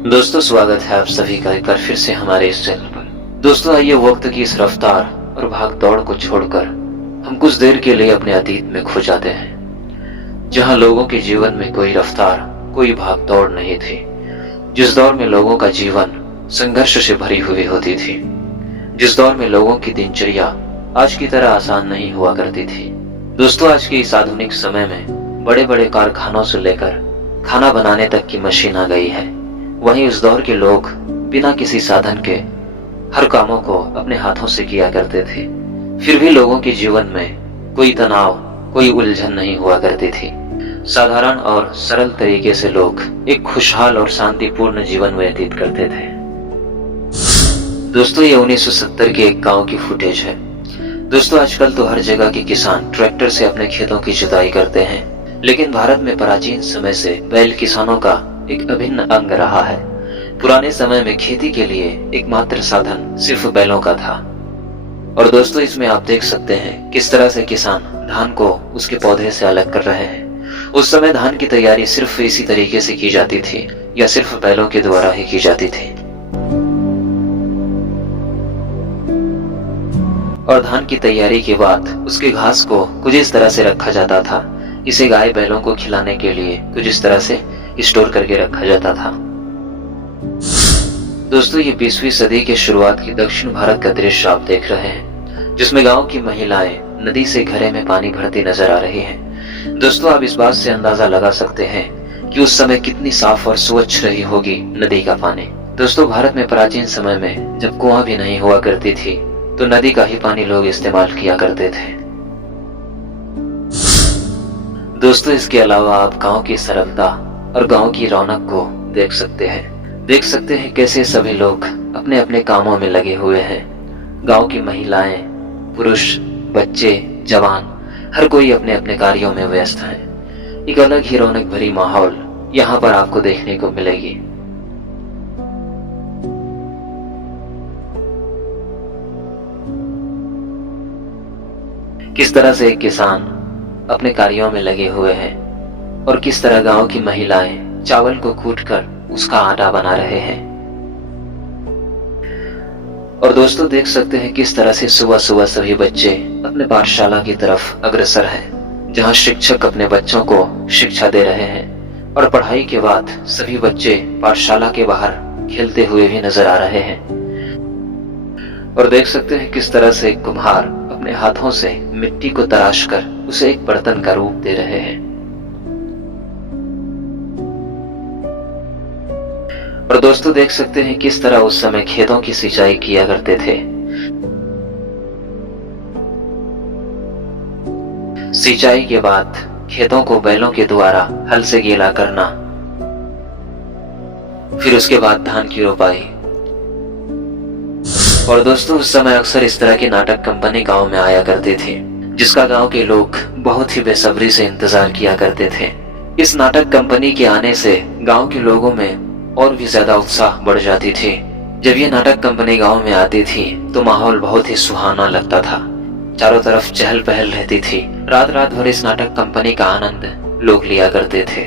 दोस्तों, स्वागत है आप सभी का एक बार फिर से हमारे इस चैनल पर। दोस्तों, आइए वक्त की इस रफ्तार और भाग दौड़ को छोड़कर हम कुछ देर के लिए अपने अतीत में खो जाते हैं, जहां लोगों के जीवन में कोई रफ्तार, कोई भाग दौड़ नहीं थी। जिस दौर में लोगों का जीवन संघर्ष से भरी हुई होती थी, जिस दौर में लोगों की दिनचर्या आज की तरह आसान नहीं हुआ करती थी। दोस्तों, आज के इस आधुनिक समय में बड़े बड़े कारखानों से लेकर खाना बनाने तक की मशीन आ गई है। वहीं उस दौर के लोग बिना किसी साधन के हर कामों को अपने हाथों से किया करते थे। फिर भी लोगों के जीवन में कोई तनाव, कोई उलझन नहीं हुआ करती थी। साधारण और सरल तरीके से लोग एक खुशहाल और शांतिपूर्ण जीवन व्यतीत करते थे। दोस्तों, ये 1970 के एक गांव की फुटेज है। दोस्तों, आजकल तो हर जगह के किसान ट्रैक्टर से अपने खेतों की जुताई करते हैं, लेकिन भारत में प्राचीन समय से बैल किसानों का एक अभिन्न अंग रहा है। पुराने समय में खेती के लिए एकमात्र साधन सिर्फ बैलों का था। और दोस्तों, इसमें आप देख सकते हैं किस तरह से किसान धान को उसके पौधे से अलग कर रहे हैं। उस समय धान की तैयारी सिर्फ इसी तरीके से की जाती थी, या सिर्फ बैलों के द्वारा ही की जाती थी। और धान की तैयारी के बाद उसके घास को कुछ इस तरह से रखा जाता था। इसे गाय बैलों को खिलाने के लिए कुछ इस तरह से स्टोर करके रखा जाता था। दोस्तों, ये 20वीं सदी के शुरुआत की दक्षिण भारत का दृश्य आप देख रहे हैं, जिसमें गांव की महिलाएं नदी से घड़े में पानी भरती नजर आ रही हैं। दोस्तों, आप इस बात से अंदाजा लगा सकते हैं कि उस समय कितनी साफ और स्वच्छ रही होगी नदी का पानी। दोस्तों, भारत में प्राचीन समय में जब कुआं भी नहीं हुआ करती थी, तो नदी का ही पानी लोग इस्तेमाल किया करते थे। दोस्तों, इसके अलावा आप गांव की सरलता और गांव की रौनक को देख सकते हैं कैसे सभी लोग अपने अपने कामों में लगे हुए हैं। गांव की महिलाएं, पुरुष, बच्चे, जवान, हर कोई अपने अपने कार्यों में व्यस्त है। एक अलग ही रौनक भरी माहौल यहाँ पर आपको देखने को मिलेगी। किस तरह से एक किसान अपने कार्यों में लगे हुए हैं और किस तरह गांव की महिलाएं चावल को कूटकर उसका आटा बना रहे हैं। और दोस्तों, देख सकते हैं किस तरह से सुबह सुबह सभी बच्चे अपने पाठशाला की तरफ अग्रसर हैं, जहां शिक्षक अपने बच्चों को शिक्षा दे रहे हैं। और पढ़ाई के बाद सभी बच्चे पाठशाला के बाहर खेलते हुए भी नजर आ रहे हैं। और देख सकते हैं किस तरह से कुम्हार अपने हाथों से मिट्टी को तराश कर उसे एक बर्तन का रूप दे रहे हैं। और दोस्तों, देख सकते हैं किस तरह उस समय खेतों की सिंचाई किया करते थे। सिंचाई के बाद खेतों को बैलों के द्वारा हल से गीला करना, फिर उसके बाद धान की रोपाई। और दोस्तों, उस समय अक्सर इस तरह की नाटक कंपनी गांव में आया करती थी, जिसका गांव के लोग बहुत ही बेसब्री से इंतजार किया करते थे। इस नाटक कंपनी के आने से गांव के लोगों में और भी ज्यादा उत्साह बढ़ जाती थी। जब ये नाटक कंपनी गांव में आती थी तो माहौल बहुत ही सुहाना लगता था। चारों तरफ चहल पहल रहती थी। रात रात भर इस नाटक कंपनी का आनंद लोग लिया करते थे।